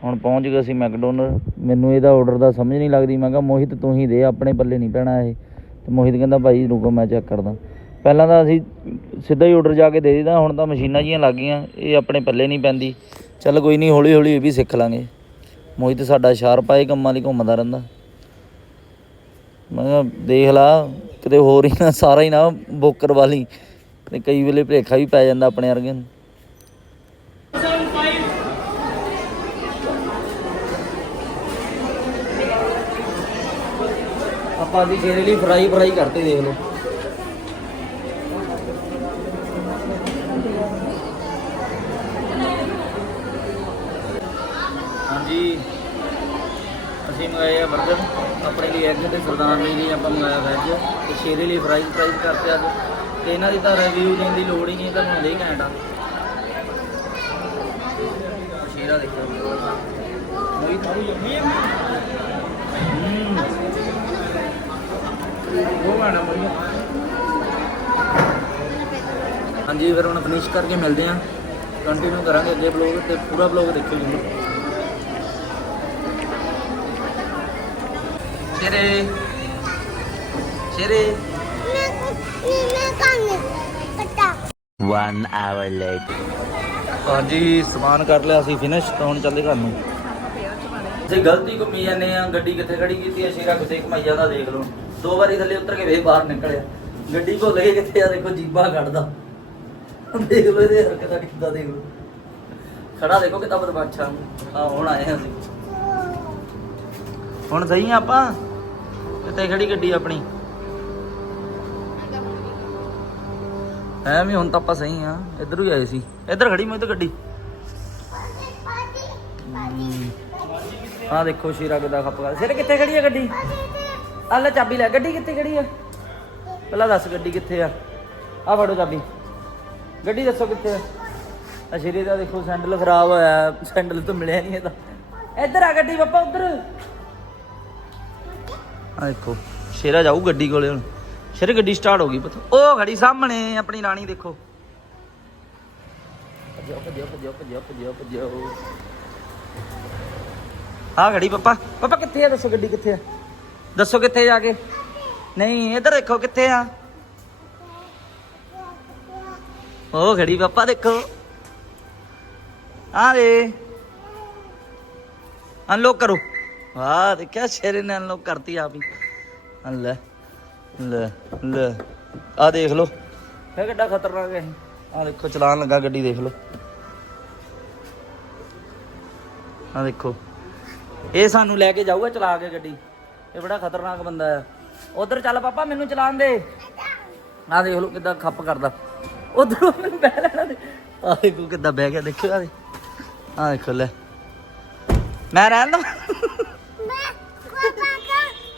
ਹੁਣ ਪਹੁੰਚ ਗਏ ਅਸੀਂ ਮੈਕਡੋਨਰ ਮੈਨੂੰ ਇਹਦਾ ਆਰਡਰ ਦਾ ਸਮਝ ਨਹੀਂ ਲੱਗਦੀ। ਮੈਂ ਕਿਹਾ, ਮੋਹਿਤ, ਤੂੰ ਹੀ ਦੇ, ਆਪਣੇ ਪੱਲੇ ਨਹੀਂ ਪੈਣਾ ਇਹ। ਤੇ ਮੋਹਿਤ ਕਹਿੰਦਾ, ਭਾਈ, ਰੁਕੋ, ਮੈਂ ਚੈੱਕ ਕਰਦਾ। ਪਹਿਲਾਂ ਤਾਂ ਅਸੀਂ ਸਿੱਧਾ ਹੀ ਆਰਡਰ ਜਾ ਕੇ ਦੇ ਦਿੰਦਾ ਹੁਣ ਤਾਂ ਮਸ਼ੀਨਾਂ ਜੀਆਂ ਲੱਗ ਗਈਆਂ। ਇਹ ਆਪਣੇ ਪੱਲੇ ਨਹੀਂ ਪੈਂਦੀ। ਚੱਲ ਕੋਈ ਨਹੀਂ ਹੌਲੀ ਹੌਲੀ ਇਹ ਵੀ ਸਿੱਖ ਲਾਂਗੇ। ਮੋਹਿਤ ਸਾਡਾ ਸ਼ਾਰਪ ਆ, ਇਹ ਕੰਮਾਂ ਲਈ ਘੁੰਮਦਾ ਰਹਿੰਦਾ। ਮੈਂ ਕਿਹਾ, ਦੇਖ ਲਾ ਕਿਤੇ ਹੋਰ ਹੀ ਨਾ ਸਾਰਾ ਹੀ ਨਾ ਬੁੱਕ ਕਰਵਾ ਲਈ ਤੇ ਕਈ ਵੇਲੇ ਭਲੇਖਾ ਵੀ ਪੈ ਜਾਂਦਾ ਆਪਣੇ ਵਰਗਿਆਂ ਨੂੰ। ਆਪਾਂ ਦੀ ਸ਼ੇਰੇ ਲਈ ਫਰਾਈ ਫਰਾਈ ਕਰਤੇ ਦੇਖ ਲਓ। ਹਾਂਜੀ। ਅਸੀਂ ਮੰਗਾਏ ਆ 버ਗਰ ਆਪਣੇ ਲਈ ਐਗ ਤੇ ਸਰਦਾਰਨੀ ਲਈ ਆਪਾਂ ਮੰਗਾਇਆ ਵੈਜ ਤੇ ਸ਼ੇਰੇ ਲਈ ਫਰਾਈਜ ਫਰਾਈ ਕਰਤੇ ਅੱਜ। ਤੇ ਇਹਨਾਂ ਦੀ ਤਾਂ ਰਿਵਿਊ ਦੇਣ ਦੀ ਲੋੜ ਹੀ ਨਹੀਂ ਤੁਹਾਨੂੰ ਦੇ ਘੈਂਟਾ ਸ਼ੇਰਾ ਦੇਖੋ। ਮੋਈ ਥਾਲੀ ਜੰਮੀ ਉਹ ਗਾਣਾ ਮੋਈ ਹਾਂਜੀ, ਫਿਰ ਹੁਣ ਫਿਨਿਸ਼ ਕਰਕੇ ਮਿਲਦੇ ਆਂ। ਕੰਟੀਨਿਊ ਕਰਾਂਗੇ ਅੱਗੇ ਬਲੌਗ ਤੇ ਪੂਰਾ ਬਲੌਗ ਦੇਖਿਓ ਜੀ ਸ਼ੇਰੇ। ਸ਼ੇਰੇ। 1 hour later. ਹਾਂਜੀ ਸਮਾਨ ਕਰ ਲਿਆ ਸੀ ਫਿਨਿਸ਼ ਤਾਂ ਹੁਣ ਚੱਲਦੇ ਘਰ ਨੂੰ। ਜੇ ਗਲਤੀ ਘੁੰਮੀ ਜਾਂਦੇ ਆ ਗੱਡੀ ਕਿੱਥੇ ਖੜੀ ਕੀਤੀ ਆ ਸ਼ੇਰਾ ਕਿਤੇ ਘੁਮਾਈ ਜਾਂਦਾ ਦੇਖ ਲਓ। ਦੋ ਵਾਰੀ ਥੱਲੇ ਉਤਰ ਕੇ ਵੇ ਬਾਹਰ ਨਿਕਲਿਆ। ਗੱਡੀ ਭੁੱਲ ਗਏ ਕਿੱਥੇ ਆ ਦੇਖੋ ਜੀਬਾ ਕੱਢਦਾ। ਦੇਖ ਲਓ ਇਹਦੇ ਹਰਕਤਾਂ ਕਿੱਦਾਂ ਦੇਖ ਲਓ। ਖੜਾ ਦੇਖੋ ਕਿੱਦਾਂ ਬਦਮਾਸ਼ਾ। ਆ ਹੁਣ ਆਏ ਹਾਂ ਅਸੀਂ। ਹੁਣ ਸਹੀ ਆ ਆਪਾਂ? ਕਿੱਥੇ ਖੜੀ ਗੱਡੀ ਆਪਣੀ? ਹੈ ਹੁਣ ਤਾਂ ਆਪਾਂ ਸਹੀ ਆ। ਇੱਧਰ ਹੀ ਆਏ ਸੀ। ਇੱਧਰ ਖੜੀ ਮੈਂ ਤਾਂ ਗੱਡੀ ਆ ਦੇਖੋ ਸ਼ੀਰਾ ਕਿੱਦਾਂ ਖੱਪ ਸਿਰ ਕਿੱਥੇ ਖੜੀ ਆ ਗੱਡੀ? ਆ ਲੈ ਚਾਬੀ ਲੈ। ਗੱਡੀ ਕਿੱਥੇ ਖੜੀ ਆ? ਪਹਿਲਾਂ ਦੱਸ ਗੱਡੀ ਕਿੱਥੇ ਆ? ਆ ਫੜੋ ਚਾਬੀ। ਗੱਡੀ ਦੱਸੋ ਕਿੱਥੇ ਆ? ਆ ਸ਼ੇਰੇ ਦਾ ਦੇਖੋ ਸੈਂਡਲ ਖਰਾਬ ਹੋਇਆ। ਸੈਂਡਲ ਤਾਂ ਮਿਲਿਆ ਨਹੀਂ ਇਹਦਾ। ਇੱਧਰ ਆ ਗੱਡੀ ਪਾਪਾ, ਉੱਧਰ। ਆ ਦੇਖੋ, ਸ਼ੇਰਾ ਜਾਊ ਗੱਡੀ ਕੋਲੇ ਹੁਣ। ਸ਼ੇਰੇ, ਗੱਡੀ ਸਟਾਰਟ ਹੋ ਗਈ ਪਤਾ। ਉਹ ਖੜੀ ਸਾਹਮਣੇ, ਆਪਣੀ ਰਾਣੀ ਦੇਖੋ। ਭੱਜੋ ਭੱਜੋ ਭੱਜੋ ਭੱਜੋ ਭੱਜੋ ਭੱਜੋ ਆ ਖੜੀ ਪਾਪਾ। ਪਾਪਾ, ਕਿੱਥੇ ਆ? ਦੱਸੋ ਗੱਡੀ ਕਿੱਥੇ ਆ? ਦੱਸੋ ਕਿੱਥੇ ਜਾ ਕੇ? ਨਹੀਂ, ਇੱਧਰ ਦੇਖੋ ਕਿੱਥੇ ਆ? ਉਹ ਖੜੀ ਪਾਪਾ, ਦੇਖੋ। ਆ ਵੇ। ਅਨਲੌਕ ਕਰੋ। ਵਾਹ, ਦੇਖਿਆ ਸ਼ੇਰੇ ਨੇ ਅਨਲੌਕ ਕਰਤੀ ਆਪ ਹੀ। ਲੈ ਲੈ ਲੈ। ਆ ਦੇਖ ਲਓ। ਇਹ ਕਿੱਡਾ ਖਤਰਨਾਕ ਹੈ ਆ ਦੇਖੋ, ਚਲਾਨ ਲੱਗਾ, ਗੱਡੀ ਦੇਖ ਲਓ। ਆ ਦੇਖੋ। ਇਹ ਸਾਨੂੰ ਲੈ ਕੇ ਜਾਊਗਾ ਚਲਾ ਕੇ ਗੱਡੀ। ਇਹ ਬੜਾ ਖਤਰਨਾਕ ਬੰਦਾ ਆ। ਉਧਰ ਚੱਲ ਪਾਪਾ, ਮੈਨੂੰ ਚਲਾਣ ਦੇ। ਆ ਦੇਖ ਲਓ ਕਿੱਦਾਂ ਖੱਪ ਕਰਦਾ। ਉਧਰ ਮੈਨੂੰ ਬਹਿ ਲੈਣਾ ਦੇ। ਆ ਦੇਖੋ ਕਿੱਦਾਂ ਬਹਿ ਗਿਆ ਦੇਖੋ ਆ ਆ ਦੇਖੋ, ਲੈ। ਮੈਂ ਰਹਿਣ ਦਵਾਂ।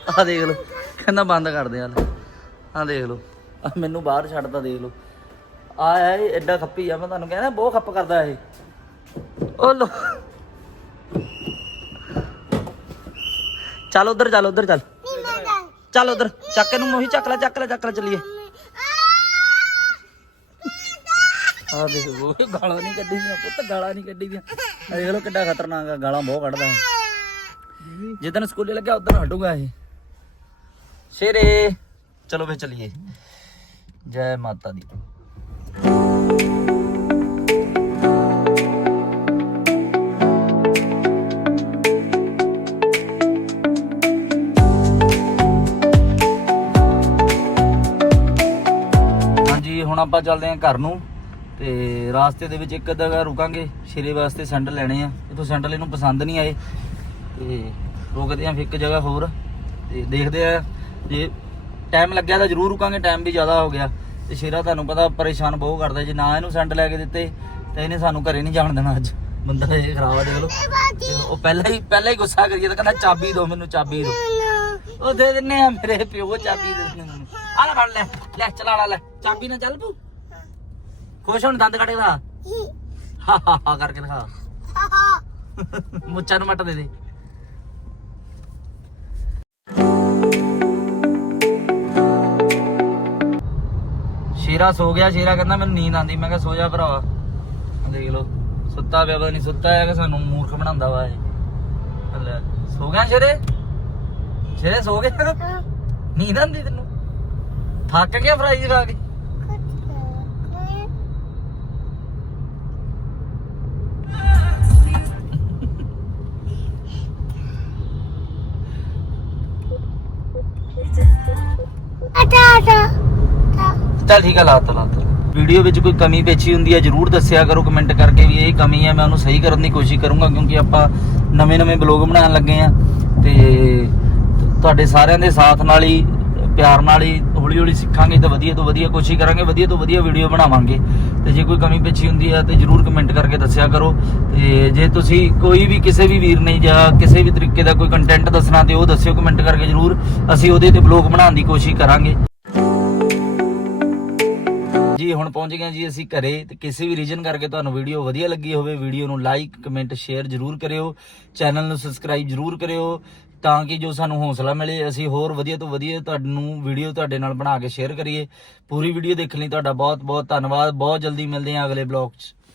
ਆ ਦੇਖ ਲਓ। ਕਹਿੰਦਾ ਬੰਦ ਕਰ ਦੇ ਹਾਲ ਆ ਦੇਖ ਲਓ। ਆ ਮੈਨੂੰ ਬਾਹਰ ਛੱਡਦਾ ਦੇਖ ਲਓ। ਆ ਇਹ, ਐਡਾ ਖੱਪੀ ਆ, ਮੈਂ ਤੁਹਾਨੂੰ ਕਹਿੰਦਾ, ਬਹੁਤ ਖੱਪ ਕਰਦਾ ਇਹ। ਉਹ ਲੋ। ਚੱਲ ਉਧਰ ਚੱਲ ਉਧਰ, ਚੱਲ। ਚੱਲ ਉਧਰ, ਚੱਕ ਇਹਨੂੰ ਮੋਹੀ ਚੱਕ ਲੈ ਚੱਕ ਲੈ ਚੱਕ ਲੈ, ਚੱਲੀਏ। ਆ ਦੇਖ ਉਹ ਗਾਲਾਂ ਨਹੀਂ ਕੱਢੀ ਦੀਆਂ ਪੁੱਤ, ਗਾਲਾਂ ਨਹੀਂ ਕੱਢੀ ਦੀਆਂ ਦੇਖ ਲੋ ਕਿੱਡਾ ਖਤਰਨਾਕ ਆ, ਗਾਲਾਂ ਬਹੁਤ ਕੱਢਦਾ ਹੈ ਜਿੱਦਣ ਸਕੂਲੇ ਲੱਗਿਆ ਉਦੋਂ ਹਟੂਗਾ ਇਹ। ਸ਼ੇਰੇ। ਚਲੋ ਫੇ ਚਲੀਏ। ਜੈ ਮਾਤਾ ਦੀ। ਹਾਂਜੀ, ਹੁਣ ਆਪਾਂ ਚੱਲਦੇ ਹਾਂ ਘਰ ਨੂੰ ਤੇ ਰਾਸਤੇ ਦੇ ਵਿੱਚ ਇੱਕ ਜਗ੍ਹਾ ਰੁਕਾਂਗੇ। ਸ਼ੇਰੇ ਵਾਸਤੇ ਸੈਂਡਲ ਲੈਣੇ ਆ। ਇਥੋਂ ਸੈਂਡਲ ਇਹਨੂੰ ਪਸੰਦ ਨਹੀਂ ਆਏ। ਤੇ ਰੁਕਦੇ ਆਂ ਫਿਰ ਇੱਕ ਜਗ੍ਹਾ ਹੋਰ। ਤੇ ਦੇਖਦੇ ਆ ਜੇ ਟਾਈਮ ਲੱਗਿਆ ਤਾਂ ਜ਼ਰੂਰ ਰੁਕਾਂਗੇ ਟਾਈਮ ਵੀ ਜ਼ਿਆਦਾ ਹੋ ਗਿਆ। ਤੇ ਸ਼ੇਰਾ ਤੁਹਾਨੂੰ ਪਤਾ ਪਰੇਸ਼ਾਨ ਬਹੁਤ ਕਰਦਾ ਜੇ ਨਾ ਇਹਨੂੰ ਸੈਂਡਲ ਲੈ ਕੇ ਦਿੱਤੇ ਤਾਂ ਇਹਨੇ ਸਾਨੂੰ ਘਰੇ ਨਹੀਂ ਜਾਣ ਦੇਣਾ ਅੱਜ। ਬੰਦਾ ਇਹ ਖਰਾਬ ਆ ਦੇਖ ਲਓ। ਉਹ ਪਹਿਲਾਂ ਹੀ ਪਹਿਲਾਂ ਹੀ ਗੁੱਸਾ ਕਰੀਏ ਤਾਂ ਕਹਿੰਦਾ ਚਾਬੀ ਦਿਓ ਮੈਨੂੰ ਚਾਬੀ ਦਿਓ ਉਹ ਦੇ ਦਿੰਨੇ ਆ ਮੇਰੇ ਪਿਓ ਚਾਬੀ ਦੇ ਦਿੰਨੇ ਮੈਨੂੰ। ਆ ਲੈ ਫੜ ਲੈ ਲੈ ਚਲਾ ਲਾ ਲੈ। ਚਾਬੀ ਨਾਲ ਚੱਲ ਪੂ ਖੁਸ਼ ਹੁਣ ਦੰਦ ਕੱਢੇਗਾ ਹਾ ਹਾ ਹਾ ਕਰਕੇ ਦਿਖਾ। ਮੁੱਛਾਂ ਨੂੰ ਮੱਟ ਦੇ ਦੇ। ਸ਼ੇਰਾ ਸੋ ਗਿਆ, ਸ਼ੇਰਾ ਕਹਿੰਦਾ ਮੈਨੂੰ ਨੀਂਦ ਆਂਦੀ ਮੈਂ ਕਿਹਾ ਸੋ ਜਾ ਭਰਾਵਾ। ਦੇਖ ਲਓ, ਸੁੱਤਾ ਪਿਆ, ਪਤਾ ਨਹੀਂ ਸੁੱਤਾ ਹੈ ਕਿ ਸਾਨੂੰ ਮੂਰਖ ਬਣਾਉਂਦਾ ਵਾ ਇਹ। ਲੈ ਸੋ ਗਿਆ ਸ਼ੇਰੇ? ਸ਼ੇਰੇ ਸੋ ਗਿਆ? ਨੀਂਦ ਆਂਦੀ ਤੈਨੂੰ? ਥੱਕ ਗਿਆ ਫਰਾਈਜ਼ ਖਾ ਕੇ? ਚੱਲ ਠੀਕ ਆ, ਲਾ ਤਾ ਵੀਡੀਓ ਵਿੱਚ ਕੋਈ ਕਮੀ ਪੇਚੀ ਹੁੰਦੀ ਹੈ ਜਰੂਰ ਦੱਸਿਆ ਕਰੋ ਕਮੈਂਟ ਕਰਕੇ ਵੀ ਇਹ ਕਮੀ ਹੈ ਮੈਂ ਉਹਨੂੰ ਸਹੀ ਕਰਨ ਦੀ ਕੋਸ਼ਿਸ਼ ਕਰੂੰਗਾ, ਕਿਉਂਕਿ ਆਪਾਂ ਨਵੇਂ-ਨਵੇਂ ਬਲੌਗ ਬਣਾਉਣ ਲੱਗੇ ਆ। ਤੇ ਤੁਹਾਡੇ ਸਾਰਿਆਂ ਦੇ ਸਾਥ ਨਾਲ ਹੀ, ਪਿਆਰ ਨਾਲ ਹੀ ਹੌਲੀ-ਹੌਲੀ ਸਿੱਖਾਂਗੇ ਤਾਂ ਵਧੀਆ ਤੋਂ ਵਧੀਆ ਕੋਸ਼ਿਸ਼ ਕਰਾਂਗੇ, ਵਧੀਆ ਤੋਂ ਵਧੀਆ ਵੀਡੀਓ ਬਣਾਵਾਂਗੇ। ਤੇ ਜੇ ਕੋਈ ਕਮੀ ਪੇਚੀ ਹੁੰਦੀ ਹੈ ਤੇ ਜਰੂਰ ਕਮੈਂਟ ਕਰਕੇ ਦੱਸਿਆ ਕਰੋ। ਤੇ ਜੇ ਤੁਸੀਂ ਕੋਈ ਵੀ ਕਿਸੇ ਵੀ ਵੀਰ ਨੇ ਜਾਂ ਕਿਸੇ ਵੀ ਤਰੀਕੇ ਦਾ ਕੋਈ ਕੰਟੈਂਟ ਦੱਸਣਾ ਤੇ ਉਹ ਦੱਸਿਓ ਕਮੈਂਟ ਕਰਕੇ ਜਰੂਰ ਅਸੀਂ ਉਹਦੇ ਤੇ ਬਲੌਗ ਬਣਾਉਣ ਦੀ ਕੋਸ਼ਿਸ਼ ਕਰਾਂਗੇ। ਜੀ, ਹੁਣ ਪਹੁੰਚ ਗਏ ਜੀ ਅਸੀਂ ਘਰੇ। ਤੇ ਕਿਸੇ ਵੀ ਰੀਜਨ ਕਰਕੇ ਤੁਹਾਨੂੰ ਵੀਡੀਓ ਵਧੀਆ ਲੱਗੀ ਹੋਵੇ ਵੀਡੀਓ ਨੂੰ ਲਾਈਕ ਕਮੈਂਟ ਸ਼ੇਅਰ ਜਰੂਰ ਕਰਿਓ। ਚੈਨਲ ਨੂੰ ਸਬਸਕ੍ਰਾਈਬ ਜਰੂਰ ਕਰਿਓ ਤਾਂ ਕਿ ਜੋ ਸਾਨੂੰ ਹੌਸਲਾ ਮਿਲੇ, ਅਸੀਂ ਹੋਰ ਵਧੀਆ ਤੋਂ ਵਧੀਆ ਤੁਹਾਨੂੰ ਵੀਡੀਓ ਤੁਹਾਡੇ ਨਾਲ ਬਣਾ ਕੇ ਸ਼ੇਅਰ ਕਰੀਏ। ਪੂਰੀ ਵੀਡੀਓ ਦੇਖਣ ਲਈ ਤੁਹਾਡਾ ਬਹੁਤ ਬਹੁਤ ਧੰਨਵਾਦ। ਬਹੁਤ ਜਲਦੀ ਮਿਲਦੇ ਹਾਂ ਅਗਲੇ ਬਲੌਗ 'ਚ।